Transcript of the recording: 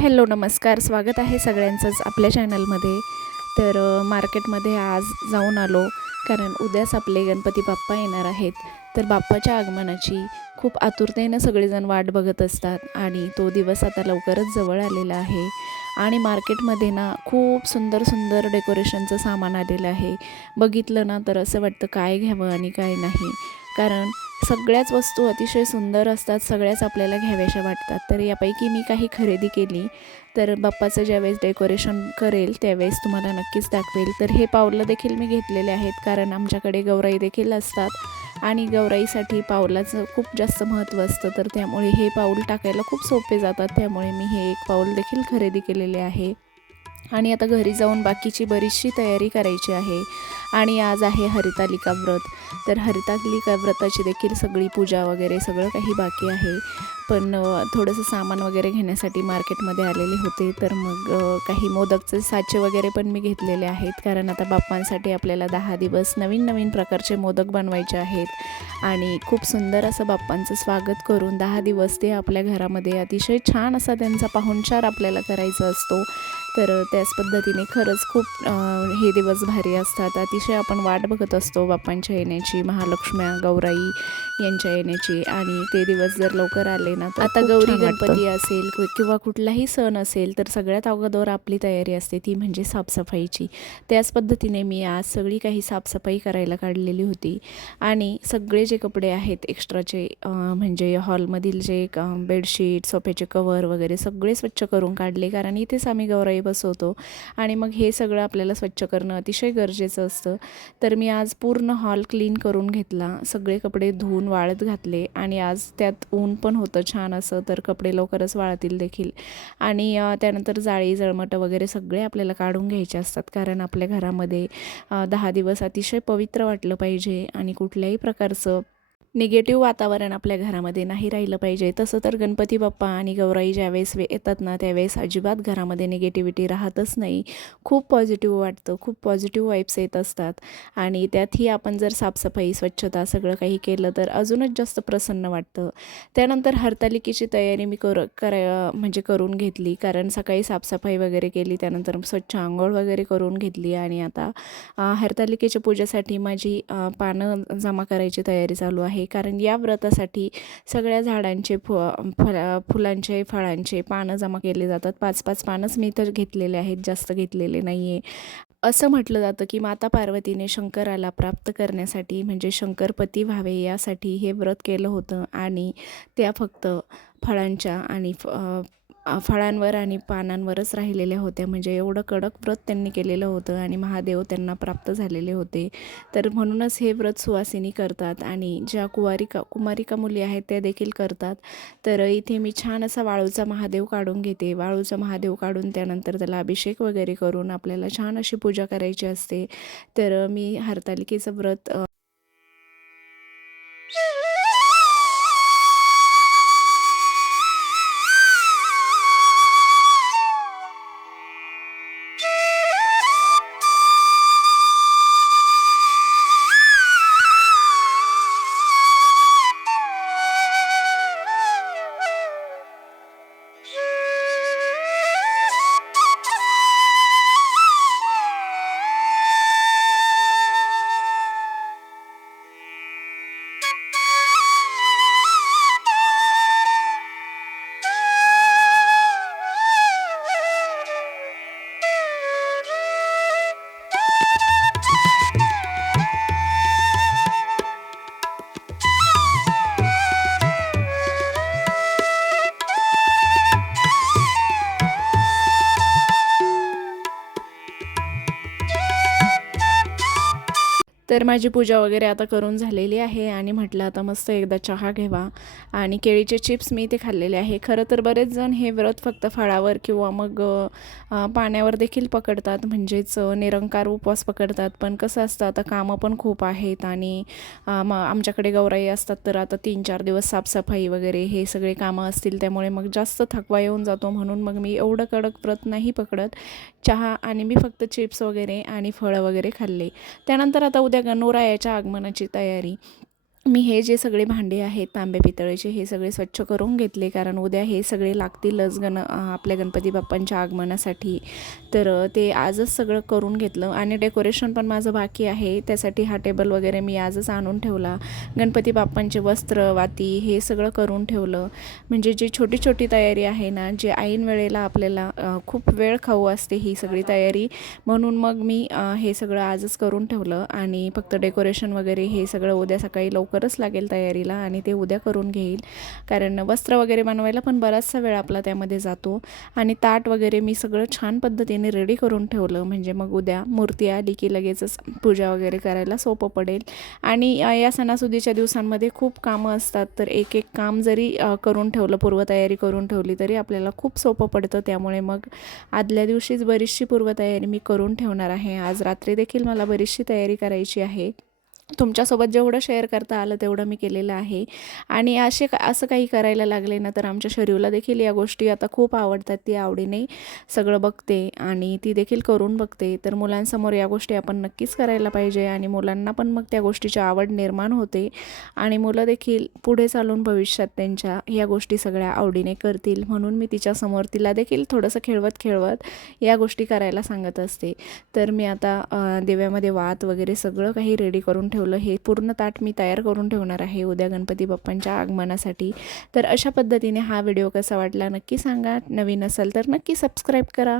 Hello नमस्कार. स्वागत आहे सगळ्यांचंच आपल्या चॅनलमध्ये. तर मार्केटमध्ये आज जाऊन आलो कारण उद्याच आपले गणपती बाप्पा येणार आहेत. तर बाप्पाच्या आगमनाची खूप आतुरतेनं सगळेजण वाट बघत असतात आणि तो दिवस आता लवकरच जवळ आलेला आहे. आणि मार्केटमध्ये ना खूप सुंदर सुंदर डेकोरेशनचं सामान आलेलं आहे. बघितलं ना तर असं वाटतं काय घ्यावं आणि काय नाही. कारण सगळ्याच वस्तू अतिशय सुंदर असतात सगळ्याच आपल्याला घ्याव्याशा वाटतात. तर यापैकी मी काही खरेदी केली. तर बाप्पाचं ज्यावेळेस डेकोरेशन करेल त्यावेळेस तुम्हाला नक्कीच दाखवेल. तर हे पावलं देखील मी घेतलेले आहेत कारण आमच्याकडे गौराई देखील असतात. आणि गौराईसाठी पावलाचं खूप जास्त महत्त्व असतं. तर त्यामुळे हे पाऊल टाकायला खूप सोपे जातात. त्यामुळे मी हे एक पाऊल देखील खरेदी केलेले आहे. आणि आता घरी जाऊन बाकीची बरीचशी तयारी करायची आहे. आणि आज आहे हरितालिका व्रत. तर हरितालिका व्रताची देखील सगळी पूजा वगैरे सगळं काही बाकी आहे. पण थोडंसं सामान वगैरे घेण्यासाठी मार्केटमध्ये आलेले होते. तर मग काही मोदकचे साचे वगैरे पण मी घेतलेले आहेत. कारण आता बाप्पांसाठी आपल्याला दहा दिवस नवीन नवीन प्रकारचे मोदक बनवायचे आहेत. आणि खूप सुंदर असं बाप्पांचं स्वागत करून दहा दिवस ते आपल्या घरामध्ये अतिशय छान असा त्यांचा पाहुणचार आपल्याला करायचा असतो. तर त्याच पद्धतीने खरंच खूप हे दिवस भारी असतात. अतिशय आपण वाट बघत असतो बाप्पांच्या येण्याची महालक्ष्म्या गौराई यांच्या येण्याची आणि ते दिवस जर लवकर आले ना तर आता गौरी गणपती असेल किंवा कुठलाही सण असेल तर सगळ्यात अगोदर आपली तयारी असते ती म्हणजे साफसफाईची. त्याच पद्धतीने मी आज सगळी काही साफसफाई करायला काढलेली होती. आणि सगळे जे कपडे आहेत एक्स्ट्राचे म्हणजे हॉलमधील जे क- बेडशीट सोफ्याचे कवर वगैरे सगळे स्वच्छ करून काढले कारण इथेच आम्ही गौराई बसवतो. आणि मग हे सगळं आपल्याला स्वच्छ करणं अतिशय गरजेचं असतं. तर मी आज पूर्ण हॉल क्लीन करून घेतला. सगळे कपडे धुवून वाळत घातले आणि आज त्यात ऊन पण होतं छान असं तर कपडे लवकरच वाळतील देखील. आणि त्यानंतर जाळी जळमटं वगैरे सगळे आपल्याला काढून घ्यायचे असतात कारण आपल्या घरामध्ये दहा दिवस अतिशय पवित्र वाटलं पाहिजे आणि कुठल्याही प्रकारचं निगेटिव्ह वातावरण आपल्या घरामध्ये नाही राहिलं पाहिजे. तसं तर गणपती बाप्पा आणि गौराई ज्यावेळेस वे येतात ना त्यावेळेस अजिबात घरामध्ये निगेटिव्हिटी राहतच नाही. खूप पॉझिटिव्ह वाटतं खूप पॉझिटिव्ह वाईब्स येत असतात. आणि त्यातही आपण जर साफसफाई स्वच्छता सगळं काही केलं तर अजूनच जास्त प्रसन्न वाटतं. त्यानंतर हरतालिकेची तयारी मी कर करा म्हणजे करून घेतली. कारण सकाळी साफसफाई वगैरे केली त्यानंतर स्वच्छ आंघोळ वगैरे करून घेतली. आणि आता हरतालिकेच्या पूजेसाठी माझी पानं जमा करायची तयारी चालू आहे. कारण या व्रतासाठी सगळ्या झाडांचे फु फळ फुलांचे फळांचे पानं जमा केले जातात. पाच पाच पानंच मी तर घेतलेले आहेत जास्त घेतलेले नाही आहे असं म्हटलं जातं की माता पार्वतीने शंकराला प्राप्त करण्यासाठी म्हणजे शंकरपती व्हावे यासाठी हे व्रत केलं होतं आणि त्या फक्त फळांच्या आणि फ फळांवर आणि पानांवरच राहिलेल्या होत्या. म्हणजे एवढं कडक व्रत त्यांनी केलेलं होतं आणि महादेव त्यांना प्राप्त झालेले होते. तर म्हणूनच हे व्रत सुवासिनी करतात आणि ज्या कुवारिका कुमारिका मुली आहेत त्या देखील करतात. तर इथे मी छान असा वाळूचा महादेव काढून घेते. वाळूचा महादेव काढून त्यानंतर त्याला अभिषेक वगैरे करून आपल्याला छान अशी पूजा करायची असते. तर मी हरतालिकेचं व्रत तर माझी पूजा वगैरे आता करून झालेली आहे आणि म्हटलं आता मस्त एकदा चहा घ्यावा आणि केळीचे चिप्स मी इथे खाल्लेले आहे. खरं तर बरेच जण हे व्रत फक्त फळावर किंवा मग पाण्यावर देखील पकडतात. म्हणजेच निरंकार उपवास पकडतात. पण कसं असतं आता कामं पण खूप आहेत आणि म आमच्याकडे गौराई असतात. तर आता तीन चार दिवस साफसफाई वगैरे हे सगळे कामं असतील. त्यामुळे मग जास्त थकवा येऊन जातो. म्हणून मग मी एवढं कडक व्रत नाही पकडत. चहा आणि मी फक्त चिप्स वगैरे आणि फळं वगैरे खाल्ले. त्यानंतर आता उद्या गणोरायाच्या आगमनाची तयारी. मी हे जे सगळे भांडे आहेत तांबे पितळेचे हे सगळे स्वच्छ करून घेतले. कारण उद्या हे सगळे लागतीलच गण आपल्या गणपती बाप्पांच्या आगमनासाठी. तर ते आजच सगळं करून घेतलं. आणि डेकोरेशन पण माझं बाकी आहे. त्यासाठी हा टेबल वगैरे मी आजच आणून ठेवला. गणपती बाप्पांचे वस्त्र वाती हे सगळं करून ठेवलं. म्हणजे जी छोटी छोटी तयारी आहे ना जे ऐन वेळेला आपल्याला खूप वेळ खाऊ असते ही सगळी तयारी. म्हणून मग मी हे सगळं आजच करून ठेवलं. आणि फक्त डेकोरेशन वगैरे हे सगळं उद्या सकाळी लवकरच लागेल तयारीला आणि ते उद्या करून घेईल. कारण वस्त्र वगैरे बनवायला पण बराचसा वेळ आपला त्यामध्ये जातो. आणि ताट वगैरे मी सगळं छान पद्धतीने रेडी करून ठेवलं. म्हणजे मग उद्या मूर्ती आली की लगेचच पूजा वगैरे करायला सोपं पडेल. आणि या सणासुदीच्या दिवसांमध्ये खूप कामं असतात. तर एक एक काम जरी करून ठेवलं पूर्वतयारी करून ठेवली तरी आपल्याला खूप सोपं पडतं. त्यामुळे मग आदल्या दिवशीच बरीचशी पूर्वतयारी मी करून ठेवणार आहे. आज रात्री देखील मला बरीचशी तयारी करायची आहे. तुमच्यासोबत जेवढं शेअर करता आलं तेवढं मी केलेलं आहे. आणि असे असं काही करायला लागले ना तर आमच्या शरीरला देखील या गोष्टी आता खूप आवडतात ती आवडीने सगळं बघते आणि ती देखील करून बघते. तर मुलांसमोर या गोष्टी आपण नक्कीच करायला पाहिजे आणि मुलांना पण मग त्या गोष्टीची आवड निर्माण होते आणि मुलं देखील पुढे चालून भविष्यात त्यांच्या या गोष्टी सगळ्या आवडीने करतील. म्हणून मी तिच्यासमोर तिला देखील थोडंसं खेळवत खेळवत या गोष्टी करायला सांगत असते. तर मी आता दिव्यामध्ये वात वगैरे सगळं काही रेडी करून ठेवलं हे पूर्ण ताट मी तयार करून ठेवणार आहे उद्या गणपती बाप्पांच्या आगमनासाठी. तर अशा पद्धतीने हा व्हिडिओ कसा वाटला नक्की सांगा. नवीन असाल तर नक्की सबस्क्राईब करा.